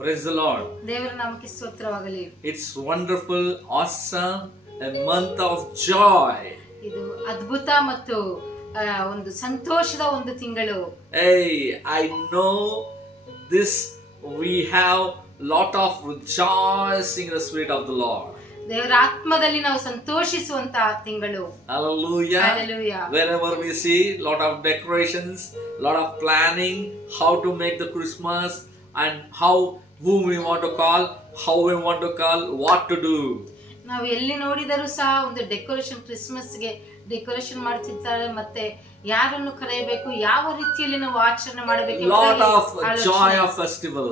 Praise the Lord. ದೇವರ ನಾಮಕ್ಕೆ ಸ್ತೋತ್ರವಾಗಲಿ. It's wonderful, awesome, a month of joy. ಇದು ಅದ್ಭುತ ಮತ್ತು ಒಂದು ಸಂತೋಷದ ಒಂದು ತಿಂಗಳು. Hey, I know this. We have lot of rejoicing in the spirit of the Lord. ದೇವರ ಆತ್ಮದಲ್ಲಿ ನಾವು ಸಂತೋಷಿಸುವಂತ ತಿಂಗಳು. Hallelujah. Hallelujah. Wherever we see lot of decorations, lot of planning, how to make the Christmas and whom we want to call, how we want to call, what to do. ನಾವು ಎಲ್ಲಿ ನೋಡಿದರೂ ಸಹ ಒಂದು ಕ್ರಿಸ್ಮಸ್ಗೆ decoration ಮಾಡ್ತಿರ್ತಾರೆ, ಮತ್ತೆ ಯಾರನ್ನು ಕರೆಯಬೇಕು, ಯಾವ ರೀತಿಯಲ್ಲಿ ನಾವು ಆಚರಣೆ ಮಾಡಬೇಕು, lot of joy of festival.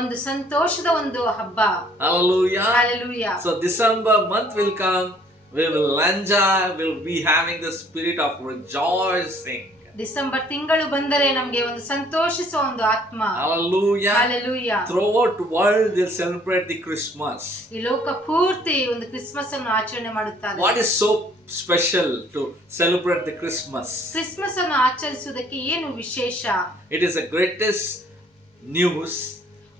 ಒಂದು ಸಂತೋಷದ ಒಂದು ಹಬ್ಬ. Hallelujah. Hallelujah. So December month will come, we will enjoy, we'll be having the spirit of rejoicing. December ತಿಂಗಳು ಬಂದರೆ ನಮಗೆ ಒಂದು ಸಂತೋಷಿಸುವ ಒಂದು ಆತ್ಮ. Hallelujah. Hallelujah. Throughout world they celebrate the Christmas. ಈ ಲೋಕ ಪೂರ್ತಿ ಒಂದು ಕ್ರಿಸ್ಮಸ್ ಅನ್ನು ಆಚರಣೆ ಮಾಡುತ್ತಾರೆ. What is so special to celebrate the Christmas? Christmas ಅನ್ನು ಆಚರಿಸುವುದಕ್ಕೆ ಏನು ವಿಶೇಷ? It is the greatest news.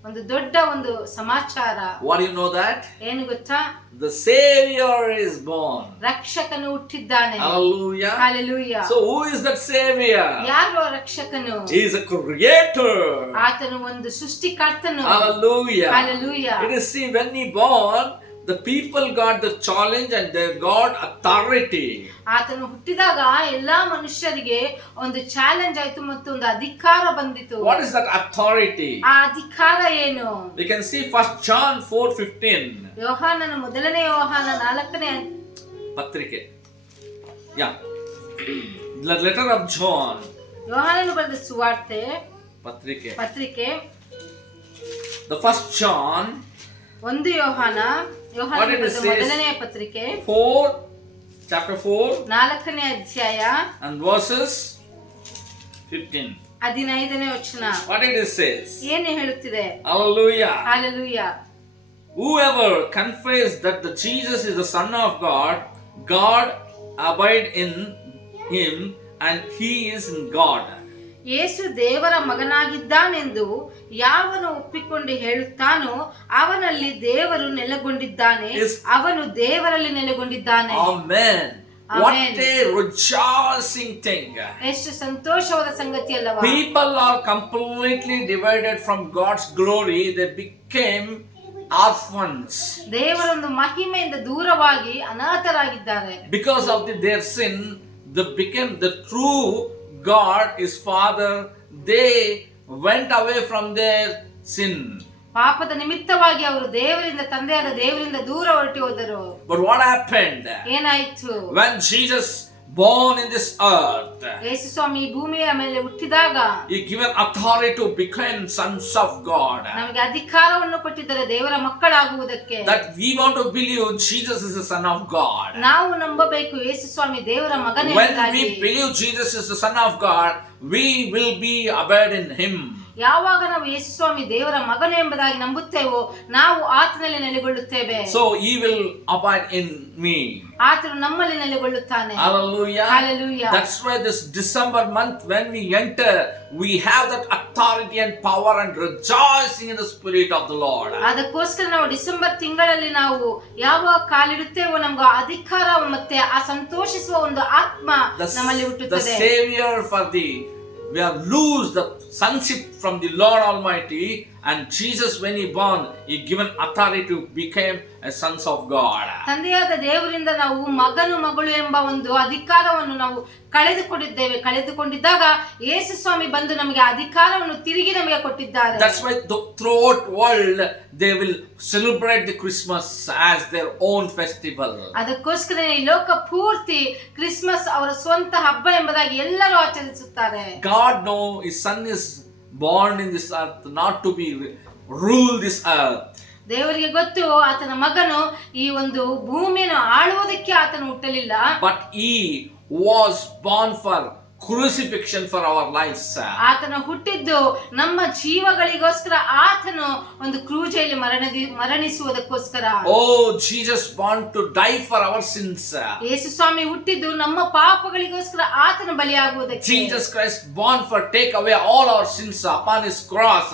ಒಂದು ದೊಡ್ಡ ಒಂದು ಸಮಾಚಾರ. What do you know that? ಏನು ಗೊತ್ತಾ? The Savior is born. ರಕ್ಷಕನು ಹುಟ್ಟಿದ್ದಾನೆ. Hallelujah. Hallelujah. So who is that Savior? ಯಾರು ರಕ್ಷಕನು? He is a creator. ಆತನು ಒಂದು ಸೃಷ್ಟಿಕರ್ತನು. Hallelujah. Hallelujah. It is, see, when he born, the people got the challenge and they got authority. ಆತನು ಹುಟ್ಟಿದಾಗ ಎಲ್ಲಾ ಮನುಷ್ಯರಿಗೆ ಒಂದು ಚಾಲೆಂಜ್ ಆಯ್ತು ಮತ್ತು ಒಂದು ಅಧಿಕಾರ ಬಂದಿತು. What is that authority? ಆ ಅಧಿಕಾರ ಏನು? We can see 1 John 4:15. ಯೋಹಾನನ ಮೊದಲನೇ ಯೋಹಾನ 4ನೇ ಪತ್ರಿಕೆ. Yeah. The letter of John. ಯೋಹಾನನು ಬರೆದ ಸುವಾರ್ತೆ ಪತ್ರಿಕೆ. The 1 John. ಒಂದು ಯೋಹಾನನ ಮೊದಲನೇ ಪತ್ರಿಕೆ 4 chapter 4 4ನೇ ಅಧ್ಯಾಯ and verses 15. 15ನೇ ವಚನ. What it says? ಏನು ಹೇಳುತ್ತಿದೆ? Hallelujah. Hallelujah. Whoever confess that the Jesus is the Son of God, God abide in him and he is in God. ಯೇಸು ದೇವರ ಮಗನಾಗಿದ್ದಾನೆಂದು ಯಾವನು ಒಪ್ಪಿಕೊಂಡು ಹೇಳುತ್ತಾನೋ ಅವನಲ್ಲಿ ದೇವರು ನೆಲೆಗೊಂಡಿದ್ದಾನೆ, ಅವನು ದೇವರಲ್ಲಿ ನೆಲೆಗೊಂಡಿದ್ದಾನೆ. Amen. What a rejoicing thing. ಎಷ್ಟು ಸಂತೋಷವಾದ ಸಂಗತಿ ಅಲ್ಲವಾ? People are completely divided from God's glory. They became orphans. ದೇವರೊಂದು ಮಹಿಮೆಯಿಂದ ದೂರವಾಗಿ ಅನಾಥರಾಗಿದ್ದಾರೆ. Because of their sin, they became the true God is Father. They went away from their sin. ಪಾಪದ ನಿಮಿತ್ತವಾಗಿ ಅವರು ದೇವರಿಂದ, ತಂದೆಯಾದ ದೇವರಿಂದ ದೂರ ಹೊರಟು ಹೋದರು. But what happened? ಏನಾಯಿತು? When Jesus born in this earth, ಯೇಸು ಸ್ವಾಮಿ ಭೂಮಿಯ ಮೇಲೆ ಹುಟ್ಟಿದಾಗ he given authority to become sons of God. ನಮಗೆ ಅಧಿಕಾರವನ್ನು ಕೊಟ್ಟಿದ್ದಾರೆ ದೇವರ ಮಕ್ಕಳಾಗುವುದಕ್ಕೆ. That we want to believe Jesus is the Son of God. ನಾವು ನಂಬಬೇಕು ಯೇಸು ಸ್ವಾಮಿ ದೇವರ ಮಗನೇ. When we believe Jesus is the Son of God, we will be abide in him. ಯಾವಾಗ ನಾವು ಯೇಸು ಸ್ವಾಮಿ ದೇವರ ಮಗನು ಎಂಬುದಾಗಿ ನಂಬುತ್ತೇವೋ ನಾವು ಆತನಲ್ಲಿ ನೆಲೆಗೊಳ್ಳುತ್ತೇವೆ. So he will abide in me. ಆತನು ನಮ್ಮಲ್ಲಿ ನೆಲೆಗೊಳ್ಳುತ್ತಾನೆ. Hallelujah. Hallelujah. That's why this December month, when we enter, we have that authority and power and rejoicing in the spirit of the Lord. ಅದಕ್ಕೋಸ್ಕರ ನಾವು ಡಿಸೆಂಬರ್ ತಿಂಗಳಲ್ಲಿ ನಾವು ಯಾವಾಗ ಕಾಲಿಡುತ್ತೇವೋ ನಮಗೆ ಅಧಿಕಾರ ಮತ್ತೆ ಆ ಸಂತೋಷಿಸುವ ಒಂದು ಆತ್ಮ ನಮ್ಮಲ್ಲಿ ಹುಟ್ಟುತ್ತದೆ. The Savior we have lose the sonship from the Lord Almighty, and Jesus when he born, he given authority to become a sons of God. ತಂದೆಯಾದ ದೇವರಿಂದ ನಾವು ಮಗನು ಮಗಳು ಎಂಬ ಒಂದು ಅಧಿಕಾರವನ್ನು ನಾವು ಕಳೆದುಕೊಂಡಿದ್ದಾಗ ಯೇಸು ಸ್ವಾಮಿ ಬಂದು ನಮಗೆ ಅಧಿಕಾರವನ್ನು ತಿರುಗಿ ನಮಗೆ ಕೊಟ್ಟಿದ್ದಾರೆ. That's why throughout world they will celebrate the Christmas as their own festival. ಅದಕ್ಕೋಸ್ಕರ ಈ ಲೋಕ ಪೂರ್ತಿ ಕ್ರಿಸ್ಮಸ್ ಅವರ ಸ್ವಂತ ಹಬ್ಬ ಎಂಬುದಾಗಿ ಎಲ್ಲರೂ ಆಚರಿಸುತ್ತಾರೆ. God know his son is born in this earth not to be rule this earth. ದೇವರಿಗೆ ಗೊತ್ತು ಆತನ ಮಗನು ಈ ಒಂದು ಭೂಮಿಯನ್ನು ಆಳುವುದಕ್ಕೆ ಆತನು ಹುಟ್ಟಲಿಲ್ಲ. But he was born for crucifixion for our lives. ಆತನ ಹುಟ್ಟಿದ್ದು ನಮ್ಮ ಜೀವಗಳಿಗೋಸ್ಕರ, ಆತನು ಒಂದು ಕ್ರೂಜೆಯಲ್ಲಿ ಮರಣಿಸುವುದಕ್ಕೋಸ್ಕರ. Oh, Jesus born to die for our sins. ಯೇಸು ಸ್ವಾಮಿ ಹುಟ್ಟಿದ್ದು ನಮ್ಮ ಪಾಪಗಳಿಗೋಸ್ಕರ, ಆತನ ಬಲಿಯಾಗುವುದಕ್ಕೆ. Jesus Christ born for take away all our sins upon his cross,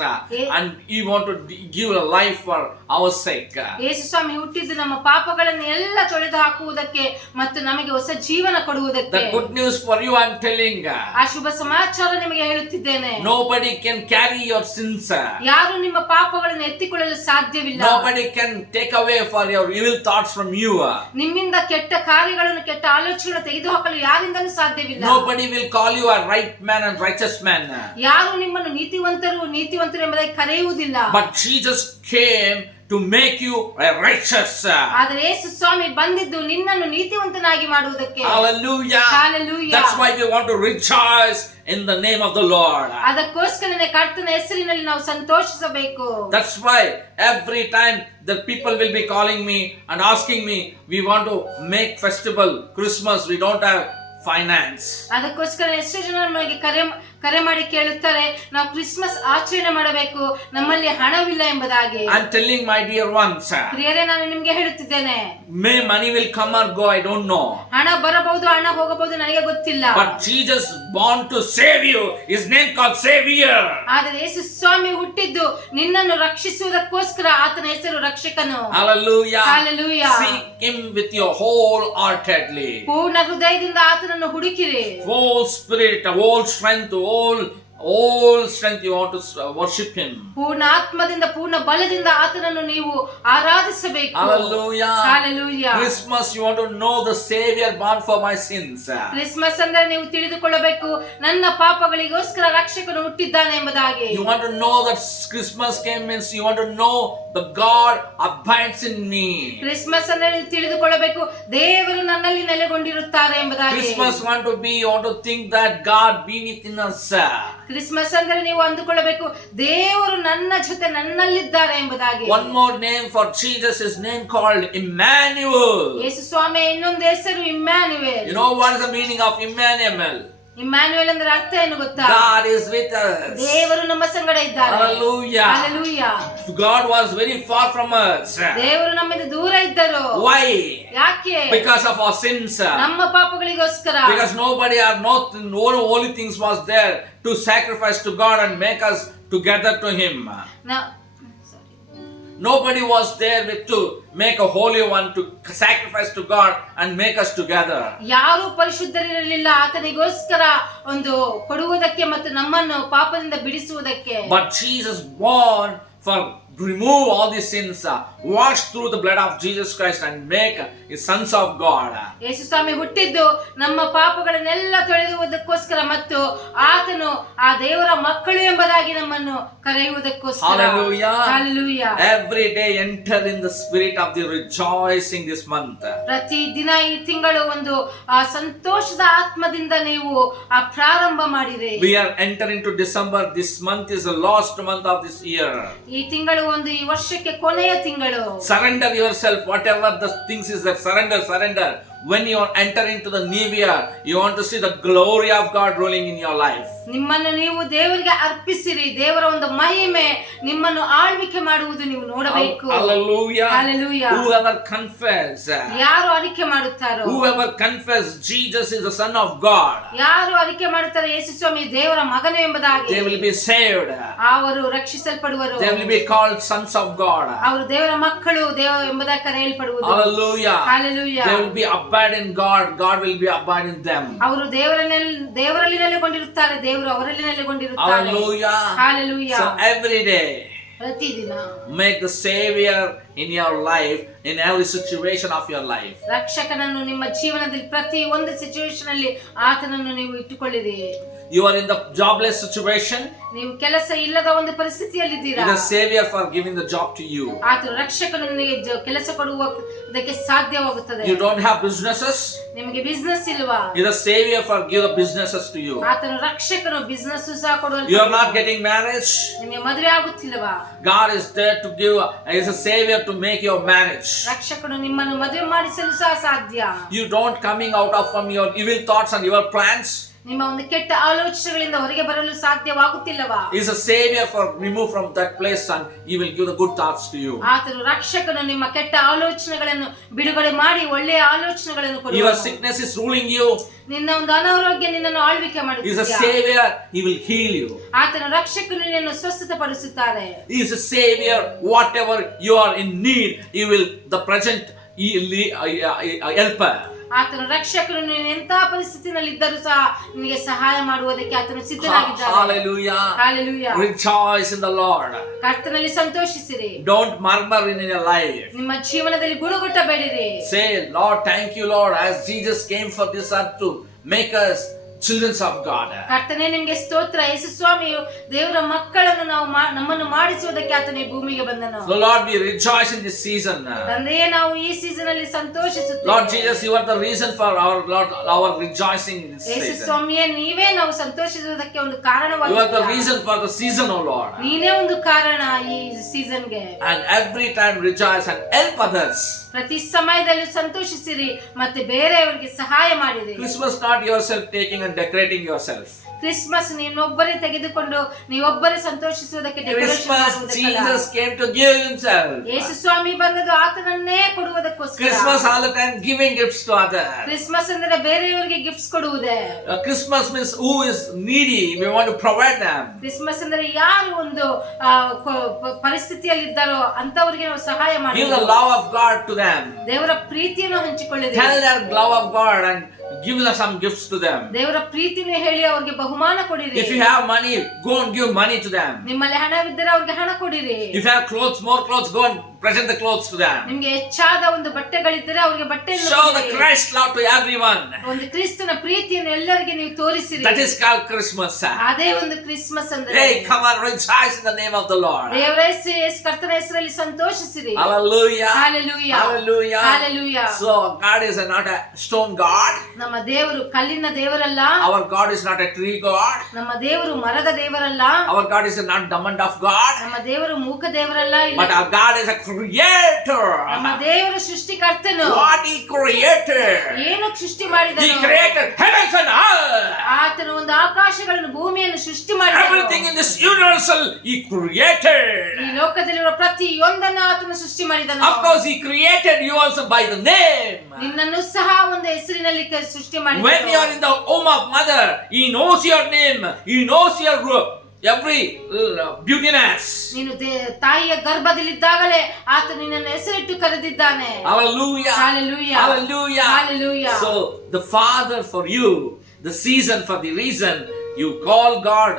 and he want to give a life for our sake. ಯೇಸು ಸ್ವಾಮಿ ಹುಟ್ಟಿದ್ದು ನಮ್ಮ ಪಾಪಗಳನ್ನು ಎಲ್ಲ ತೊಳೆದು ಹಾಕುವುದಕ್ಕೆ ಮತ್ತು ನಮಗೆ ಹೊಸ ಜೀವನ ಕೊಡುವುದಕ್ಕೆ. The good news for you I am telling. ಆ ಶುಭ ಸಮಾಚಾರ ನಿಮಗೆ ಹೇಳುತ್ತಿದ್ದೇನೆ. Nobody can carry your sins. ಯಾರು ನಿಮ್ಮ ಪಾಪಗಳನ್ನು ಎತ್ತಿಕೊಳ್ಳಲು ಸಾಧ್ಯವಿಲ್ಲ. Nobody can take away for your evil thoughts from you. ನಿಮ್ಮಿಂದ ಕೆಟ್ಟ ಕಾರ್ಯಗಳನ್ನು, ಕೆಟ್ಟ ಆಲೋಚನೆಗಳನ್ನು ತೆಗೆದುಹಾಕಲು ಯಾರಿಂದಲೂ ಸಾಧ್ಯವಿಲ್ಲ. Nobody will call you a right man and righteous man. ಯಾರು ನಿಮ್ಮನ್ನು ನೀತಿವಂತರು ಎಂಬುದಾಗಿ ಕರೆಯುವುದಿಲ್ಲ. But Jesus came to make you a righteous. ಆದರೆ ಯೇಸು ಸ್ವಾಮಿ ಬಂದಿದ್ದು ನಿನ್ನನ್ನು ನೀತಿವಂತನಾಗಿ ಮಾಡುವುದಕ್ಕೆ. Hallelujah. Hallelujah. That's why we want to rejoice in the name of the Lord. ಅದಕ್ಕೋಸ್ಕರನೇ ಕರ್ತನ ಹೆಸರಿನಲ್ಲಿ ನಾವು ಸಂತೋಷಿಸಬೇಕು. That's why every time the people will be calling me and asking me, we want to make festival Christmas, we don't have finance. ಅದಕ್ಕೋಸ್ಕರ ಎಷ್ಟೋ ಜನ ನಮಗೆ ಕರೆ ಮಾಡಿ ಕೇಳುತ್ತಾರೆ, ನಾವು ಕ್ರಿಸ್ಮಸ್ ಆಚರಣೆ ಮಾಡಬೇಕು, ನಮ್ಮಲ್ಲಿ ಹಣವಿಲ್ಲ ಎಂಬುದಾಗಿ. I'm telling my dear ones, ಪ್ರಿಯರೇ, ನಾನು ನಿಮಗೆ ಹೇಳುತ್ತಿದ್ದೇನೆ, may money will come or go, I don't know. ಹಣ ಬರಬಹುದು, ಹಣ ಹೋಗಬಹುದು, ನನಗೆ ಗೊತ್ತಿಲ್ಲ. But Jesus born to save you, his name called Savior. ಆದರೆ ಯೇಸು ಸ್ವಾಮಿ ಹುಟ್ಟಿದ್ದು ನಿನ್ನನ್ನು ರಕ್ಷಿಸುವುದಕ್ಕೋಸ್ಕರ, ಆತನ ಹೆಸರು ರಕ್ಷಕನು. Hallelujah. Hallelujah. Seek him with your whole heartedly. ಪೂರ್ಣ ಹೃದಯದಿಂದ ಆತನನ್ನು ಹುಡುಕಿರಿ. Whole spirit, whole strength, all strength you want to worship him. ಪೂರ್ಣ ಆತ್ಮದಿಂದ, ಪೂರ್ಣ ಬಲದಿಂದ ಆತನನ್ನು ನೀವು ಆರಾಧಿಸಬೇಕು. Hallelujah. Hallelujah. Christmas, you want to know the Savior born for my sins. Christmas ಅಂದ್ರೆ ನೀವು ತಿಳಿದುಕೊಳ್ಳಬೇಕು, ನನ್ನ ಪಾಪಗಳಿಗೋಸ್ಕರ ರಕ್ಷಕನು ಹುಟ್ಟಿದ್ದಾನೆ ಎಂಬುದಾಗಿ. You want to know that Christmas came means you want to know the God abides in me. Christmas ಅಂದ್ರೆ ನೀವು ತಿಳಿದುಕೊಳ್ಳಬೇಕು, ದೇವರು ನನ್ನಲ್ಲಿ ನೆಲೆಗೊಂಡಿರುತ್ತಾರೆ ಎಂಬುದಾಗಿ. Christmas want to be, you want to think that God be within us. Christmas ಅಂದ್ರೆ ನೀವು ಅಂದುಕೊಳ್ಳಬೇಕು, ದೇವರು ನನ್ನ ಜೊತೆ ನನ್ನಲ್ಲಿದ್ದಾರೆ ಎಂಬುದಾಗಿ. One more name for Jesus, his name called Emmanuel. ಯೇಸು ಸ್ವಾಮಿ ಇನ್ನೊಂದು ಹೆಸರು ಇಮ್ಯಾನ್ಯುಯೇಲ್. You know what is the meaning of Emmanuel? ಇಮ್ಯಾನ್ಯುಯೇಲ್ ಅಂದ್ರೆ ಅರ್ಥ ಏನು ಗೊತ್ತಾ? God is with us. ದೇವರು ನಮ್ಮ ಸಂಗಡ ಇದ್ದಾರೆ. Hallelujah. Hallelujah. God was very far from us. ದೇವರು ನಮ್ಮಿಂದ ದೂರ ಇದ್ದರು. Why? ಯಾಕೆ? Because of our sins. ನಮ್ಮ ಪಾಪಗಳಿಗೋಸ್ಕರ. Because nobody or no holy things was there to sacrifice to God and make us together to him. Nobody was there with to make a holy one to sacrifice to God and make us together. ಯಾರು ಪರಿಶುದ್ಧರಿರಲಿಲ್ಲ ಆತನಿಗೋಸ್ಕರ ಒಂದು ಕೊಡುವುದಕ್ಕೆ ಮತ್ತು ನಮ್ಮನ್ನು ಪಾಪದಿಂದ ಬಿಡಿಸುವುದಕ್ಕೆ. But Jesus born for remove all these sins, wash through the blood of Jesus Christ and make his sons of God. ಯೇಸು ಸ್ವಾಮಿ ಹುಟ್ಟಿದ್ದು ನಮ್ಮ ಪಾಪಗಳನ್ನೆಲ್ಲ ತೊಳೆಯುವುದಕ್ಕೋಸ್ಕರ ಮತ್ತು ಆತನು ಆ ದೇವರ ಮಕ್ಕಳು ಎಂಬುದಾಗಿ ನಮ್ಮನ್ನು ಕರೆಯುವುದಕ್ಕೋಸ್ಕರ. Hallelujah. Hallelujah. Every day enter in the spirit of the rejoicing this month. ಪ್ರತಿ ದಿನ ಈ ತಿಂಗಳು ಒಂದು ಸಂತೋಷದ ಆತ್ಮದಿಂದ ನೀವು ಪ್ರಾರಂಭ ಮಾಡಿರಿ. We are entering to December. This month is the last month of this year. ಈ ತಿಂಗಳು ಒಂದು ಈ ವರ್ಷಕ್ಕೆ ಕೊನೆಯ ತಿಂಗಳು. Surrender yourself, whatever the things is that surrender. When you enter into the new year, you want to see the glory of God ruling in your life. ನಿಮ್ಮನ್ನು ನೀವು ದೇವರಿಗೆ ಅರ್ಪಿಸಿರಿ, ದೇವರ ಒಂದು ಮಹಿಮೆ ನಿಮ್ಮನ್ನು ಆಳ್ವಿಕೆ ಮಾಡುವುದು ನೀವು ನೋಡಬೇಕು. Hallelujah. Hallelujah. Whoever confess, ಯಾರು ಅರಿಕೆ ಮಾಡುತ್ತಾರೋ, whoever confess Jesus is the Son of God, ಯಾರು ಅರಿಕೆ ಮಾಡುತ್ತಾರೆ ಯೇಸು ಸ್ವಾಮಿ ದೇವರ ಮಗನು ಎಂಬುದಾಗಿ, they will be saved. ಅವರು ರಕ್ಷಿಸಲ್ಪಡುವರು. They will be called sons of God. ಅವರು ದೇವರ ಮಕ್ಕಳು ಎಂಬುದಾಗಿ ಕರೆಯಲ್ಪಡುವುದು. Hallelujah. Hallelujah. They will be abide in God. God will be abide in them. ಅವರು ದೇವರಲ್ಲಿ ನೆಲೆಗೊಂಡಿರುತ್ತಾರೆ, ದೇವರು ಅವರಲ್ಲಿ ನೆಲೆಗೊಂಡಿರುತ್ತಾರೆ. Hallelujah. Hallelujah. So every day ಪ್ರತಿದಿನ make the Savior in your life, in every situation of your life. ರಕ್ಷಕನನ್ನು ನಿಮ್ಮ ಜೀವನದಲ್ಲಿ ಪ್ರತಿ ಒಂದು situation ಅಲ್ಲಿ ಆತನನ್ನು ನೀವು ಇಟ್ಟುಕೊಳ್ಳಿರಿ. You are in the jobless situation. ನೀವು ಕೆಲಸ ಇಲ್ಲದ ಒಂದು ಪರಿಸ್ಥಿತಿಯಲ್ಲಿದ್ದೀರಾ. The Savior for giving the job to you. ಆತನು ರಕ್ಷಕನು ನಿಮಗೆ ಕೆಲಸ ಕೊಡುವುದಕ್ಕೆ ಸಾಧ್ಯವಾಗುತ್ತದೆ. You don't have businesses. ನಿಮಗೆ ಬಿಸಿನೆಸ್ ಇಲ್ವಾ? The Savior for give the businesses to you. ಆತನು ರಕ್ಷಕನು ಬಿಸಿನೆಸ್ ಸಹ ಕೊಡುವನು. You are not getting marriage. ನಿಮಗೆ ಮದುವೆ ಆಗುತ್ತಿಲ್ಲವಾ? God is there to give, is a Savior to make your marriage. ರಕ್ಷಕನು ನಿಮ್ಮನ್ನು ಮದುವೆ ಮಾಡಿಸಲು ಸಹ ಸಾಧ್ಯ. You don't coming out of from your evil thoughts and your plans. ನಿಮ್ಮ ಒಂದು ಕೆಟ್ಟ ಆಲೋಚನೆಗಳಿಂದ ಹೊರಗೆ ಬರಲು ಸಾಧ್ಯವಾಗುತ್ತಿಲ್ಲವಾ? He is a savior for remove from that place and he will give the good thoughts to you. ಆತನು ರಕ್ಷಕನು, ನಿಮ್ಮ ಕೆಟ್ಟ ಆಲೋಚನೆಗಳನ್ನು ಬಿಡುಗಡೆ ಮಾಡಿ ಒಳ್ಳೆಯ ಆಲೋಚನೆಗಳನ್ನು Your ಕೊಡುವನು. sickness is ruling you. ನಿನ್ನ ಒಂದು ಅನಾರೋಗ್ಯ ನಿನ್ನನ್ನು ಆಳ್ವಿಕೆ He is a ಮಾಡುತ್ತಿದೆ. savior. He will heal you. ಆತನು ರಕ್ಷಕನು, ನಿನ್ನನ್ನು ಸ್ವಸ್ಥಪಡಿಸುತ್ತಾರೆ. He is a savior. Whatever you are in need, he will the present helper. ಆತನು ರಕ್ಷಕನು, ನೀನು ಎಂತ ಪರಿಸ್ಥಿತಿನಲ್ಲಿ ಇದ್ದರೂ ಸಹ ನಿನಗೆ ಸಹಾಯ ಮಾಡುವುದಕ್ಕೆ ಆತನು ಸಿದ್ಧನಾಗಿದ್ದಾನೆ. Hallelujah. Hallelujah. Rejoice in the Lord. ಕರ್ತನಲ್ಲಿ ಸಂತೋಷಿಸಿರಿ. Don't murmur in your life. ನಿಮ್ಮ ಜೀವನದಲ್ಲಿ ಗುಣಗುಟ್ಟಬೇಡಿರಿ. Say, Lord, thank you, Lord, as Jesus came for this earth to make us children of God. ಕರ್ತನೇ ನಿಮಗೆ ಸ್ತೋತ್ರ. ಯೇಸು ಸ್ವಾಮಿಯು ದೇವರ ಮಕ್ಕಳನ್ನು ನಮ್ಮನ್ನು ಮಾಡಿಸುವುದಕ್ಕೆ ಆತನು ಈ ಭೂಮಿಗೆ ಬಂದನು. So Lord, we rejoice in this season. ತಂದೆಯೇ, ನಾವು ಈ ಸೀಸನ್ ಅಲ್ಲಿ ಸಂತೋಷಿಸುತ್ತೇವೆ. Lord Jesus, you are the reason for our rejoicing in this Yesu season. ಸ್ವಾಮಿಯೇ, ನೀವೇ ನಾವು ಸಂತೋಷಿಸುವುದಕ್ಕೆ ಒಂದು You are the ಕಾರಣವಾಗಿದ್ದೀರಾ. reason for the season, O Lord. ನೀನೇ ಒಂದು ಕಾರಣ ಈ ಸೀಸನ್ಗೆ. And every time rejoice and help others. ಪ್ರತಿ ಸಮಯದಲ್ಲೂ ಸಂತೋಷಿಸಿರಿ ಮತ್ತೆ ಬೇರೆಯವರಿಗೆ ಸಹಾಯ ಮಾಡಿರಿ. Christmas not yourself taking and decorating yourself. Christmas ನೀನೊಬ್ಬರೇ ತೆಗೆದುಕೊಂಡು ನೀವೊಬ್ಬರೇ ಸಂತೋಷಿಸುವುದಕ್ಕೆ ಡೆಕೋರೇಷನ್ Christmas, ಮಾಡುವುದಕ್ಕಲ್ಲ. Jesus came to give himself. ಯೇಸು ಸ್ವಾಮಿ ಬಂದದ್ದು ಆತನನ್ನೇ ಕೊಡುವುದಕ್ಕೋಸ್ಕರ. Christmas all the time giving gifts to others. Christmas ಅಂದ್ರೆ ಬೇರೆಯವರಿಗೆ ಗಿಫ್ಟ್ಸ್ ಕೊಡುವುದೇ. Christmas means who is needy, we want to provide them. Christmas ಅಂದ್ರೆ ಯಾರು ಒಂದು ಪರಿಸ್ಥಿತಿಯಲ್ಲಿದ್ದಾರೋ ಅಂತವರಿಗೆ ನಾವು ಸಹಾಯ Give the ಮಾಡಬೇಕು. love of God to them. ದೇವರ ಪ್ರೀತಿಯನ್ನು ಹಂಚಿಕೊಳ್ಳಿರಿ. Tell their love of God and give them some gifts to them. ದೇವರ ಪ್ರೀತಿಯನ್ನು ಹೇಳಿ ಅವರಿಗೆ ಬಹುಮಾನ ಕೊಡಿರಿ. If you have money, go and give money to them. ನಿಮ್ಮಲ್ಲಿ ಹಣವಿದ್ದರೆ ಅವ್ರಿಗೆ ಹಣ ಕೊಡಿರಿ. If you have clothes, more clothes, go and present the clothes to them. ನಿಮಗೆ ಹೆಚ್ಚಾದ ಒಂದು ಬಟ್ಟೆಗಳಿದ್ದರೆ ಅವರಿಗೆ ಬಟ್ಟೆಯನ್ನು Show the ಕೊಡಿರಿ. Christ love to everyone. ಒಂದು ಕ್ರಿಸ್ತನ ಪ್ರೀತಿಯನ್ನು ಎಲ್ಲರಿಗೆ ನೀವು ತೋರಿಸಿರಿ. That is called Christmas. ಅದೇ ಒಂದು ಕ್ರಿಸ್ಮಸ್ ಅಂದ್ರೆ. Hey, come on, rejoice in the name of the Lord. ದೇವರ ಕರ್ತನ ಹೆಸರಲ್ಲಿ ಸಂತೋಷಿಸಿರಿ. Hallelujah. Hallelujah. Hallelujah. Hallelujah. So God is not a stone God. ನಮ್ಮ ದೇವರು ಕಲ್ಲಿನ ದೇವರಲ್ಲ. Our God is not a tree God. ನಮ್ಮ ದೇವರು ಮರದ ದೇವರಲ್ಲ. Our God is not dumb and deaf God. ನಮ್ಮ ದೇವರು ಮೂಕ ದೇವರಲ್ಲ. But our God is a creator. ನಮ್ಮ ದೇವರು ಸೃಷ್ಟಿಕರ್ತನು. What he created. ಏನು ಸೃಷ್ಟಿ He ಮಾಡಿದನು? created heavens and earth. ಆತನು ಒಂದು ಆಕಾಶಗಳನ್ನು ಭೂಮಿಯನ್ನು ಸೃಷ್ಟಿ ಮಾಡಿದನು. Everything in this universal he created. ಈ ಲೋಕದಲ್ಲಿರುವ ಪ್ರತಿಯೊಂದನ್ನು ಆತನು ಸೃಷ್ಟಿ ಮಾಡಿದನು. Of course he created you also by the name. ನಿನ್ನನ್ನು ಸಹ ಒಂದು ಹೆಸರಿನಲ್ಲಿ ಸೃಷ್ಟಿ ಮಾಡಿದನು. When you are in the womb of mother, he knows your name. He knows your every beautiness. ನೀನು ತಾಯಿಯ ಗರ್ಭದಲ್ಲಿದ್ದಾಗಲೇ ಆತ ನಿನ್ನನ್ನು ಹೆಸರಿಟ್ಟು ಕರೆದಿದ್ದಾನೆ. Hallelujah. Hallelujah. Hallelujah. Hallelujah. So the Father for you, the season for the reason you call God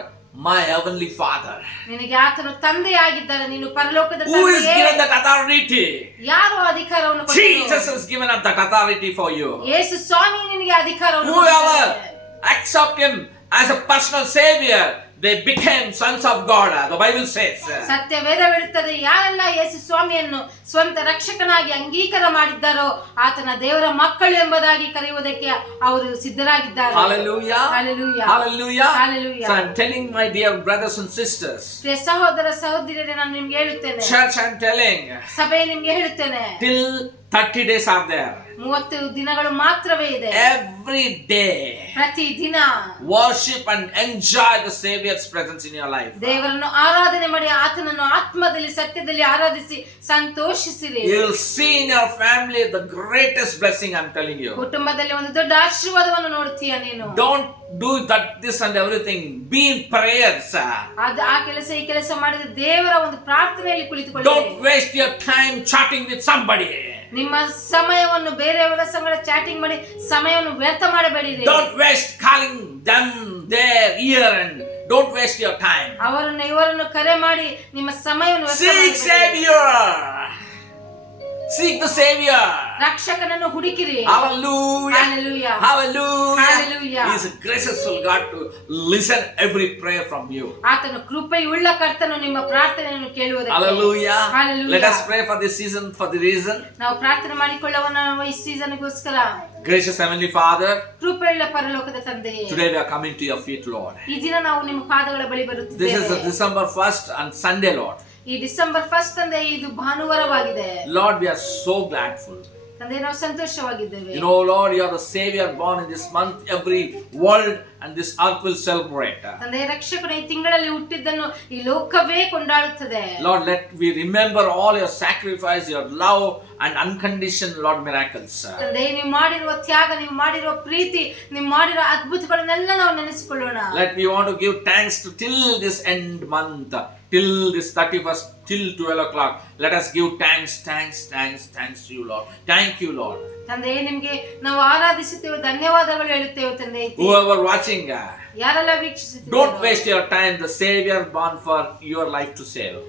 my heavenly Father. ನಿನಗೆ ಆತನು ತಂದೆಯಾಗಿದ್ದಾನೆ. ನೀನು ಪರಲೋಕದ Who is ತಂದೆಯೇ. given that authority? ಯಾರು ಅಧಿಕಾರವನ್ನು ಕೊಟ್ಟರು? Jesus has given us that authority for you. ಯೇಸು ಸ್ವಾಮಿ ನಿನಗೆ ಅಧಿಕಾರವನ್ನು Whoever ಕೊಟ್ಟಿದ್ದಾರೆ. accept him as a personal savior, they became sons of God. The Bible says. ಸತ್ಯ ವೇದ ಹೇಳುತ್ತದೆ, ಯಾರೆಲ್ಲ ಯೇಸು ಸ್ವಾಮಿಯನ್ನು ಸ್ವಂತ ರಕ್ಷಕನಾಗಿ ಅಂಗೀಕಾರ ಮಾಡಿದ್ದಾರೋ ಆತನ ದೇವರ ಮಕ್ಕಳು ಎಂಬುದಾಗಿ ಕರೆಯುವುದಕ್ಕೆ ಅವರು ಸಿದ್ಧರಾಗಿದ್ದಾರೆ. Hallelujah. Hallelujah. Hallelujah. Hallelujah. So I'm telling my dear brothers and sisters. ಪ್ರಿಯ ಸಹೋದರ ಸಹೋದರಿಯರೇ, ನಾನು ನಿಮ್ಗೆ ಹೇಳುತ್ತೇನೆ. Church, I'm telling. ಸಭೆ ನಿಮ್ಗೆ ಹೇಳುತ್ತೇನೆ. Till 30 days are there. 30 ದಿನಗಳು ಮಾತ್ರವೇ ಇದೆ. Every day. ಪ್ರತಿ ದಿನ Worship and enjoy the Savior's presence in your life. ದೇವರನ್ನು ಆರಾಧನೆ ಮಾಡಿ ಆತನನ್ನು ಆತ್ಮದಲ್ಲಿ ಸತ್ಯದಲ್ಲಿ ಆರಾಧಿಸಿ ಸಂತೋಷಿಸಿರಿ. You will see in your family the greatest blessing, I'm telling you. ಕುಟುಂಬದಲ್ಲಿ ಒಂದು ದೊಡ್ಡ ಆಶೀರ್ವಾದವನ್ನು ನೋಡ್ತೀಯ ನೀನು. Don't do that, this and everything. Be in prayers. ಆ ಕೆಲಸ ಈ ಕೆಲಸ ಮಾಡಿದ್ರೆ ದೇವರ ಒಂದು ಪ್ರಾರ್ಥನೆಯಲ್ಲಿ ಕುಳಿತುಕೊಳ್ಳಿ. Don't waste your time chatting with somebody. ನಿಮ್ಮ ಸಮಯವನ್ನು ಬೇರೆಯವರ ಸಂಗಡ ಚಾಟಿಂಗ್ ಮಾಡಿ ಸಮಯವನ್ನು ವ್ಯರ್ಥ ಮಾಡಬೇಡಿರಿ. Don't waste calling them there, here, and don't waste your time. ಅವರನ್ನು ಇವರನ್ನು ಕರೆ ಮಾಡಿ ನಿಮ್ಮ ಸಮಯವನ್ನು ವ್ಯರ್ಥ Seek ಮಾಡಬೇಡಿರಿ. Savior. Seek the Savior. ರಕ್ಷಕನನ್ನು ಹುಡುಕಿರಿ. Hallelujah. Hallelujah. Hallelujah. Hallelujah. He is a graceful God to listen every prayer from you. ಆತನು ಕೃಪೆಯುಳ್ಳ ಕರ್ತನು ನಿಮ್ಮ ಪ್ರಾರ್ಥನೆಯನ್ನು ಕೇಳುವುದಕ್ಕೆ. Hallelujah. Hallelujah. Let us pray for this season, for the reason. ನಾವು ಪ್ರಾರ್ಥನೆ ಮಾಡಿಕೊಳ್ಳೋಣ ಈ ಸೀಸನ್ಗೋಸ್ಕರ. Gracious Heavenly Father, ಕೃಪೆಯುಳ್ಳ ಪರಲೋಕದ ತಂದೆಯೇ, today we are coming to your feet, Lord. ಈ ದಿನ ನಾವು ನಿಮ್ಮ ಪಾದಗಳ ಬಳಿ This is ಬರುತ್ತಿದ್ದೇವೆ. December 1st and Sunday, Lord. ಈ ಡಿಸೆಂಬರ್ 1 ತಂದೆ ಇದು ಭಾನುವಾರವಾಗಿದೆ. Lord, we are so grateful. ತಂದೆ ನಾವು ಸಂತೋಷವಾಗಿದ್ದೇವೆ. You know, Lord, you are the Savior born in this month. Every world and this earth will celebrate. ತಂದೆ ರಕ್ಷಕನು ಈ ತಿಂಗಳಲ್ಲಿ ಹುಟ್ಟಿದ್ದನ್ನು ಈ ಲೋಕವೇ ಕೊಂಡಾಡುತ್ತದೆ. Lord, let we remember all your sacrifice, your love and unconditional, Lord, miracles. ತಂದೆ ನೀವು ಮಾಡಿರುವ ತ್ಯಾಗ, ನೀವು ಮಾಡಿರುವ ಪ್ರೀತಿ, ನೀವು ಮಾಡಿರುವ ಅದ್ಭುತಗಳನ್ನೆಲ್ಲ ನಾವು ನೆನೆಸಿಕೊಳ್ಳೋಣ. Let we want to give thanks to till this end month, till this 31st, till 12 o'clock. Let us give thanks to you, Lord. Thank you, Lord. ತಂದೆ ನಿಮಗೆ ನಾವು ಆರಾಧಿಸುತ್ತೇವೆ, ಧನ್ಯವಾದಗಳು ಹೇಳುತ್ತೇವೆ ತಂದೆ. Whoever watching, ಯಾರೆಲ್ಲ ವೀಕ್ಷಿಸುತ್ತೀರಾ, don't waste your time. The Savior born for your life to save.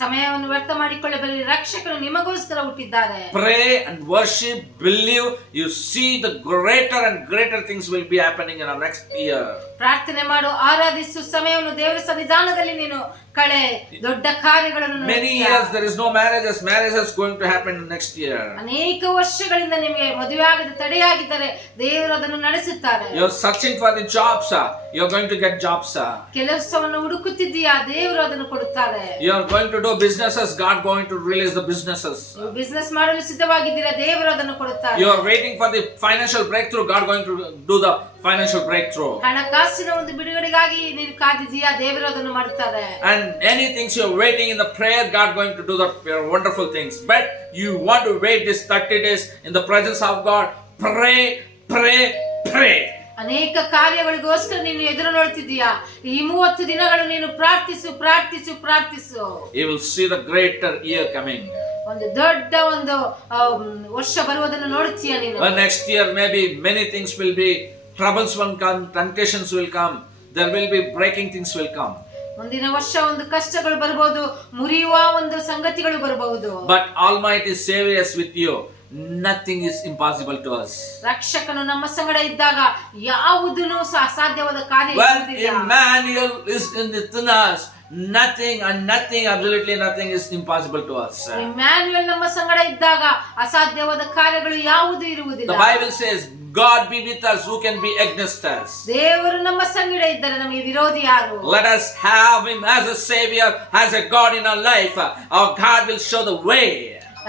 ಸಮಯವನ್ನು ವ್ಯರ್ಥ ಮಾಡಿಕೊಳ್ಳಬೇಡಿ, ರಕ್ಷಕನು ನಿಮಗೋಸ್ಕರ ಹುಟ್ಟಿದ್ದಾರೆ. Pray and worship, believe. You see the greater and greater things will be happening in our next year. ಪ್ರಾರ್ಥನೆ ಮಾಡು, ಆರಾಧಿಸು, ಸಮಯವನ್ನು ದೇವರ ಸನ್ನಿಧಾನದಲ್ಲಿ ನೀನು ಕಳೆ, ದೊಡ್ಡ ಕಾರ್ಯಗಳನ್ನು. Many years there is no marriages going to happen next year. ಅನೇಕ ವರ್ಷಗಳಿಂದ ನಿಮಗೆ ಮದುವೆ ಆಗದೆ ತಡೆಯಾಗಿದ್ದರೆ ದೇವರು ಅದನ್ನು ನಡೆಸುತ್ತಾರೆ. You are searching for the jobs, you are going to get jobs. ಕೆಲಸವನ್ನು ಹುಡುಕುತ್ತಿದ್ದೀಯಾ, ದೇವರು ಅದನ್ನು ಕೊಡುತ್ತಾರೆ. You are going to do businesses, God going to release the businesses. ನೀವು ಬಿಸಿನೆಸ್ ಮಾಡಲು ಸಿದ್ಧವಾಗಿದ್ದೀರಾ, ದೇವರು ಅದನ್ನು ಕೊಡುತ್ತಾರೆ. You are waiting for the financial breakthrough, God going to do the financial breakthrough. ಹಣಕಾಸಿನ ಒಂದು ಬಿಡುಗಡೆಗಾಗಿ ನೀನು ಕಾದಿದ್ದೀಯಾ, ದೇವರು ಅದನ್ನು ಮಾಡುತ್ತಾರೆ. And any things you are waiting in the prayer, God going to do the wonderful things. But you want to wait this 30 days in the presence of God. Pray. ಅನೇಕ ಕಾರ್ಯಗಳಿಗೋಸ್ಕರ ನೀನು ಎದುರು ನೋಡ್ತಿದ್ದೀಯಾ, ಈ 30 ದಿನಗಳು ನೀನು ಪ್ರಾರ್ಥಿಸು. You will see the greater year coming. ಒಂದು ದೊಡ್ಡ ಒಂದು ವರ್ಷ ಬರುವುದನ್ನು ನೋಡುತ್ತೀಯಾ ನೀನು. Next year maybe many things will be, troubles will come, temptations will come, there will be breaking things will come. ಮುಂದಿನ ವರ್ಷ ಒಂದು ಕಷ್ಟಗಳು ಬರಬಹುದು, ಮುರಿಯುವ ಒಂದು ಸಂಗತಿಗಳು ಬರಬಹುದು. But Almighty Savior is with you. Nothing is impossible to us. ರಕ್ಷಕನು ನಮ್ಮ ಸಂಗಡ ಇದ್ದಾಗ ಯಾವುದನ್ನು ಅಸಾಧ್ಯವಾದ ಕಾರ್ಯ When ಇರುವುದಿಲ್ಲ. Emmanuel is within us, nothing, absolutely nothing is impossible to us. Immanuel ನಮ್ಮ ಸಂಗಡ ಇದ್ದಾಗ ಅಸಾಧ್ಯವಾದ ಕಾರ್ಯಗಳು ಯಾವುದು ಇರುವುದಿಲ್ಲ. The Bible says, God be with us, who can be against us? ದೇವರು ನಮ್ಮ ಸಂಗಡ ಇದ್ದರೆ ನಮಗೆ ವಿರೋಧಿ ಯಾರು? Let us have him as a Savior, as a God in our life. Our God will show the way.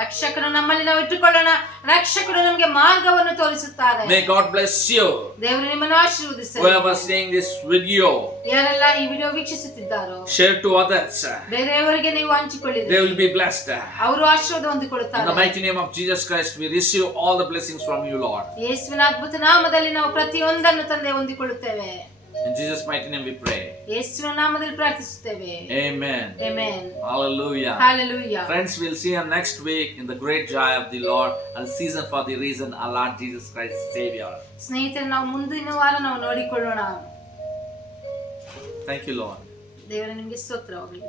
ರಕ್ಷಕನು ನಮ್ಮಲ್ಲಿ ನಾವು ಇಟ್ಟುಕೊಳ್ಳೋಣ, ರಕ್ಷಕರು ನಮಗೆ ಮಾರ್ಗವನ್ನು ತೋರಿಸುತ್ತಾರೆ. May God bless you. ದೇವರು ನಿಮ್ಮನ್ನು ಆಶೀರ್ವದಿಸಲಿ. Whoever seeing this video, ಯಾರೆಲ್ಲ ಈ ವಿಡಿಯೋ ವೀಕ್ಷಿಸುತ್ತಿದ್ದಾರೋ share to others. ಬೇರೆಯವರಿಗೆ ನೀವು ಹಂಚಿಕೊಳ್ಳಿರಿ, They will be blessed. ಅವರು ಆಶೀರ್ವಾದ In ಹೊಂದಿಕೊಳ್ಳುತ್ತಾರೆ. the mighty name of Jesus Christ, we receive all the blessings from you, Lord. ಯೇಸುವಿನ ಅದ್ಭುತ ನಾಮದಲ್ಲಿ ನಾವು ಪ್ರತಿಯೊಂದನ್ನು ತಂದೆ ಹೊಂದಿಕೊಳ್ಳುತ್ತೇವೆ. In Jesus' mighty name we pray. ಯೇಸುವಿನ ನಾಮದಲ್ಲಿ ಪ್ರಾರ್ಥಿಸುತ್ತೇವೆ. Amen. Amen. Hallelujah. Hallelujah. Friends, we'll see you next week in the great joy of the Lord and season for the reason our Lord Jesus Christ Savior. ಸ್ನೇಹಿತರೆ, ನಾವು ಮುಂದಿನ ವಾರ ನಾವು ನೋಡಿಕೊಳ್ಳೋಣ. Thank you, Lord. ದೇವರೇ ನಿಮಗೆ ಸ್ತೋತ್ರವಾಗಲಿ.